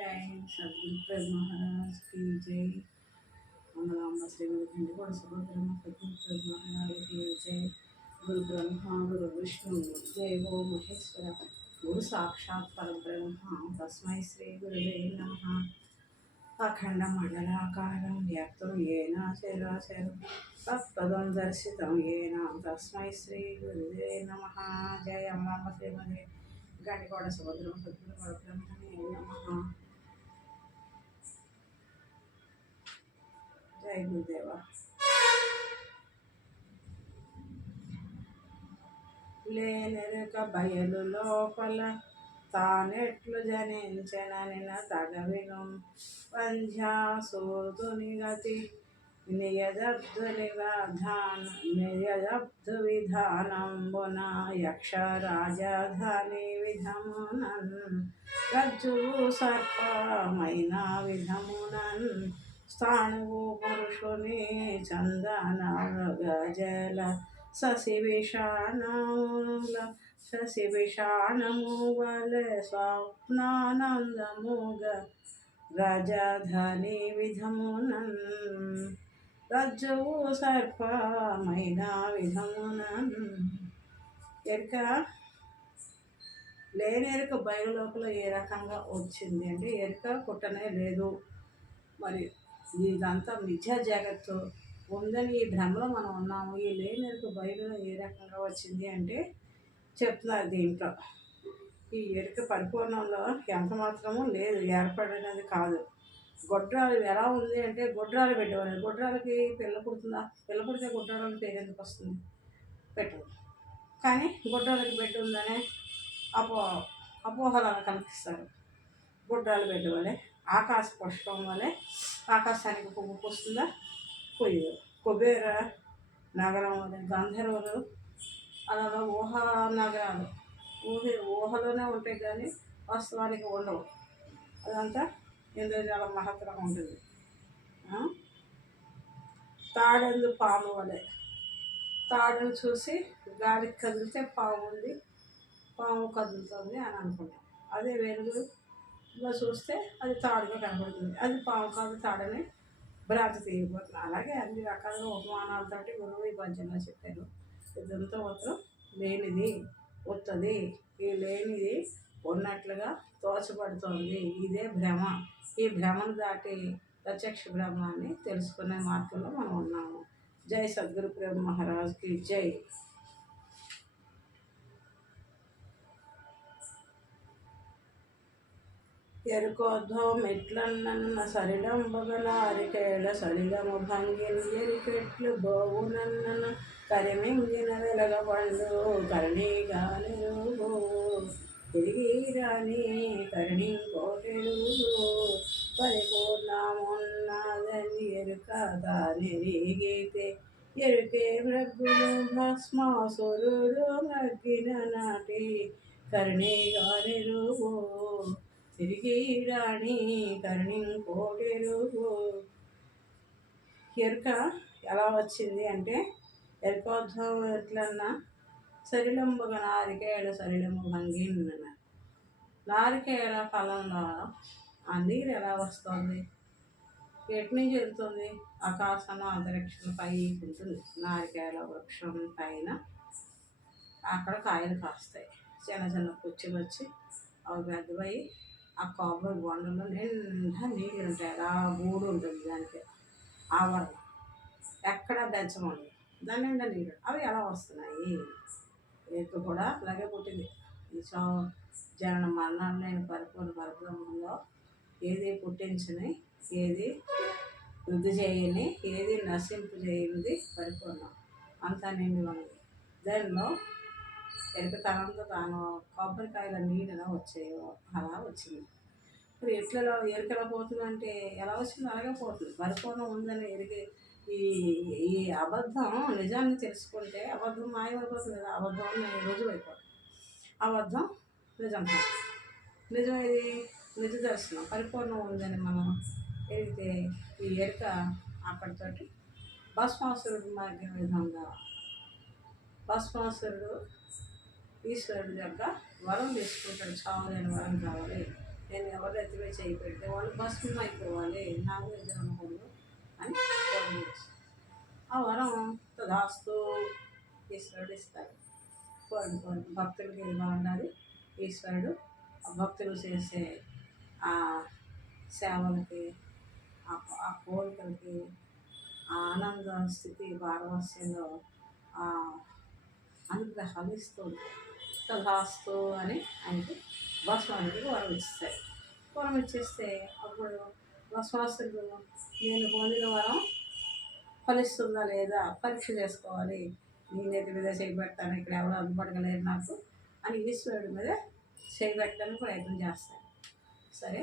जय सदगुरु महाराज की जय। मंगलांबा श्रीमती को सुभद्रम सदगुरु महाराज की जय। गुरु ब्रह्मा गुरु विष्णु देवो महेश्वर गुरु साक्षात् परब्रह्म तस्मै श्री गुरुवे नमः। अखंड मंडलाकारं व्याप्तं येन चराचरं तत्पदं दर्शितं येन तस्मै श्री गुरुवे नमः। जय अम्बांबा श्रीमती गणिकोड सुभद्रम सद्गुरु परब्रह्मणे नमः। जय गुरुदेवा। లేనెరుక బయలు లోపల తానెట్లు జనించెననిన తగవిను వంధ్యాసూతుని గతి నియజబ్దు విధానంబున యక్ష రాజధాని విధమునన్ రజ్జువు సర్పమైన విధమునన్ స్థాణువు పురుషుని చందన గజల శశిభిషాణము వలె స్వప్నానందముగ రాజధాని విధమునన్ రజ్జువు సర్పమైన విధమునన్. ఎరుక లేనెరుక బయలు లోపల ఏ రకంగా వచ్చింది అంటే ఎరుక పుట్టనే లేదు. మరి ఇదంతా మిథ్యా జగత్తు ఉందని ఈ భ్రమలో మనం ఉన్నాము. ఈ లేనెరుక బయలులో ఏ రకంగా వచ్చింది అంటే చెప్తున్నారు దీంట్లో. ఈ ఎరుక పరిపూర్ణంలో ఎంత మాత్రమూ లేదు, ఏర్పడినది కాదు. గొడ్రాలు ఎలా ఉంది అంటే గొడ్రాలు పెట్టేవాళ్ళు. గొడ్రాలకి పిల్ల పుడుతుందా? పిల్ల పుడితే గొడ్రాలకి పేరు ఎందుకు వస్తుంది? పెట్టదు. కానీ గొడ్రాలకి బిడ్డ ఉందనే అపోహలు కనిపిస్తారు. గొడ్రాలు పెట్టేవాళ్ళే ఆకాశ పుష్పం వలె ఆకాశానికి పువ్వు పూస్తుందా? పోయేది. కుబేర నగరం గంధర్వులు అలాగా ఊహా నగరాలు ఊహలోనే ఉంటాయి కానీ వాస్తవానికి ఉండవు. అదంతా ఇంద్రజాల మహత్తరం ఉంటుంది. తాడెందు పాము వలె తాడును చూసి గాలికి కదిలితే పాము ఉంది, పాము కదులుతుంది అని అనుకుంటాం. అదే వెలుగులో చూస్తే అది తాడుగా కనబడుతుంది. అది పాము కాదు, తాడని భ్రాంతి తీయబోతుంది. అలాగే అన్ని రకాలుగా ఉపమానాలతోటి గురువు ఈ పద్యంలో చెప్పారు. ఇదంతా మాత్రం లేనిది వస్తుంది, ఈ లేనిది ఉన్నట్లుగా తోచబడుతుంది. ఇదే భ్రమ. ఈ భ్రమను దాటి ప్రత్యక్ష బ్రహ్మాన్ని తెలుసుకునే మార్గంలో మనం ఉన్నాము. జై సద్గురు ప్రేమ మహారాజ్కి జై. ఎరుకోద్ధో మెట్లన్న సరిడంబగలారికేళ సలిలము భంగిల్ ఎరికెట్లు బోవునన్న కరిమింగిన వెలగ పండు కరణిగానెరుగు తిరిగి రాని కరణింకోటెరుగు పరిపూర్ణమున్నదని ఎరుక దానెరిగితే ఎరుకే మృగ్గులు భస్మాసురుడు మగ్గిన నాటి కరణిగానెరుగు తిరిగి రాణి కరణింకోటెరుగు. ఎరుక ఎలా వచ్చింది అంటే ఎరుకోద్ధం ఎట్లన్నా సరిలంబుగా నారికేళ సరిలము భంగిన్న. నారికేళ ఫలంలో ఆ నీరు ఎలా వస్తుంది? ఎటు నుంచి వెళ్తుంది? ఆకాశం అంతరిక్షం పైకి ఉంటుంది. నారికేళ వృక్షం పైన అక్కడ కాయలు కాస్తాయి. చిన్న చిన్న పుచ్చులు వచ్చి అవి పెద్దవై ఆ కొబ్బరి బొండలో నిండా నీళ్ళు ఉంటాయి. అలా గూడు ఉంటుంది దానికి ఆవరణ, ఎక్కడ బెచ్చం ఉండదు, దాని నిండా నీళ్ళు. అవి ఎలా వస్తున్నాయి? ఎత్తు కూడా అలాగే పుట్టింది. ఈ జనన మరణాలు లేని పరిపూర్ణ పరబ్రహ్మంలో ఏది పుట్టించని, ఏది వృద్ధి చేయని, ఏది నశింపు చేయనిది పరిపూర్ణం. అంతా నిండి ఉన్నది. దానిలో ఎరుక తనంతో తాను కొబ్బరికాయల నీళ్ళలో వచ్చాయో అలా వచ్చింది. ఇప్పుడు ఎట్లలో ఎరుకలా పోతుందంటే ఎలా వచ్చిందో అలాగే పోతుంది. పరిపూర్ణం ఉందని ఎరిగి ఈ అబద్ధం నిజాన్ని తెలుసుకుంటే అబద్ధం మాయమైపోతుంది కదా. అబద్ధం రుజువు అయిపోతుంది. అబద్ధం నిజం కాదు. నిజమేది నిజ దర్శనం పరిపూర్ణం ఉందని మనం ఎరిగితే ఈ ఎరుక అక్కడితోటి భస్మాసురుడు మార్గ విధంగా భస్మాసురుడు ఈశ్వరుడు యొక్క వరం తీసుకుంటాడు. చావలేని వరం కావాలి, నేను ఎవరు ఎవరు ఎత్తివే చేయి పెడితే వాళ్ళు భస్మం అయిపోవాలి, నాకు ఎదురు అనకూడదు అని వరం చేసి ఆ వరం తదాస్తు ఈశ్వరుడు ఇస్తాడు. కోరుకోరు భక్తులకి ఎలా ఉండాలి, ఈశ్వరుడు ఆ భక్తులు చేసే ఆ సేవలకి, ఆ కోరికలకి, ఆ ఆనంద స్థితి పారవస్యంలో ఆ అనుగ్రహాలు ఇస్తూ ఉంటాయి. తథాస్తు అని ఆయనకి భస్మాసుడికి వరం ఇస్తాయి. వరం ఇచ్చేస్తే అప్పుడు భస్మాసుడు నేను పొందిన వరం ఫలిస్తుందా లేదా పరీక్ష చేసుకోవాలి, నీ నెత్తి మీద చేయబెడతాను, ఇక్కడ ఎవరు అందుపడగలేరు నాకు అని ఈశ్వరుడి మీద చేయబెట్టడానికి ప్రయత్నం చేస్తాను. సరే,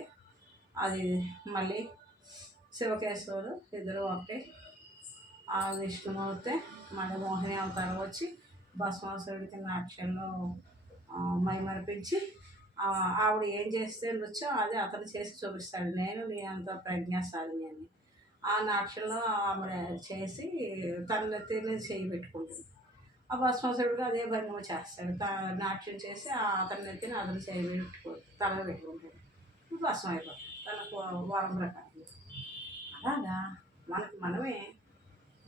అది మళ్ళీ శివకేశ్వరుడు ఇద్దరు ఒకటే. ఆ విష్ణుమూర్తి మళ్ళీ మోహిని అవతారం వచ్చి భస్మాసురుడికి నాట్యంలో మైమరిపించి ఆవిడ ఏం చేస్తే నృత్యం అది అతను చేసి చూపిస్తాడు. నేను నీ అంత ప్రజ్ఞాశాలిని అని ఆ నాట్యంలో ఆవిడ చేసి తన నెత్తిని చేయి పెట్టుకుంటుంది. ఆ భస్మాసురుడికి అదే భంగిమ చేస్తాడు. నాట్యం చేసి అతని నెత్తిని అతను చేయి తల పెట్టుకుంటాడు. భస్మం అయిపోతాడు తనకు వరం ప్రకారం. అలాగా మనకి మనమే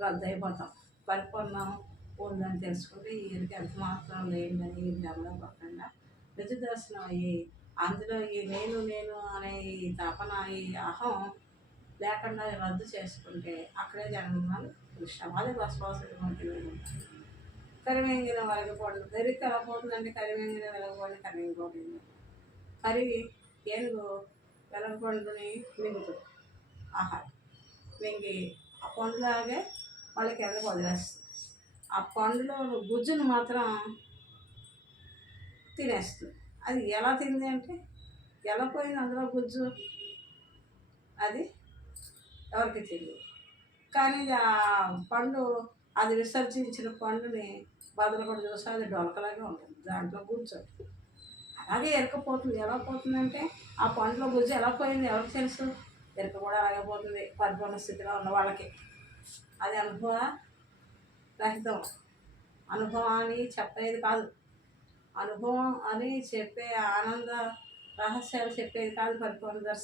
రద్దు అయిపోతాం. పరిపూర్ణం ఉందని తెలుసుకుంటే ఈయనకి ఎంత మాత్రం లేదని భ్రమలో పడకుండా నిజ దర్శనం అయ్యి అందులో ఈ నేను నేను అనే ఈ తపన ఈ అహం లేకుండా రద్దు చేసుకుంటే అక్కడే జన్మలు కృష్ణ అదే భస్మాసుడి మంత్రులు. కరివెంగిన వెలగపోవడం దరికి ఎలా పోతుందంటే కరివెంగిన వెలగపోవడం కరిగిపోతుంది. కరివి ఏనుగు వెలగపండుని మింగుతుంది ఆహారం మింగి ఆ పండులాగే వాళ్ళకి ఎదగ వదిలేస్తుంది. ఆ పండులో గుజ్జును మాత్రం తినేస్తుంది. అది ఎలా తింది అంటే ఎలా పోయింది అందులో గుజ్జు అది ఎవరికి తెలియదు. కానీ ఆ పండు అది విసర్జించిన పండుని బదులు కూడా చూస్తే అది డొలకలాగే ఉంటుంది, దాంట్లో గుజ్జు అలాగే ఎరకపోతుంది. ఎలా పోతుందంటే ఆ పండులో గుజ్జు ఎలా పోయింది ఎవరికి తెలుసు? ఎరక కూడా అలాగే పోతుంది పరిపూర్ణ స్థితిలో ఉన్న వాళ్ళకి. అది అనుభవ రహితం, అనుభవాన్ని చెప్పేది కాదు, అనుభవం అని చెప్పే ఆనంద రహస్యాలు చెప్పేది కాదు పరిపూర్ణ దర్శనం.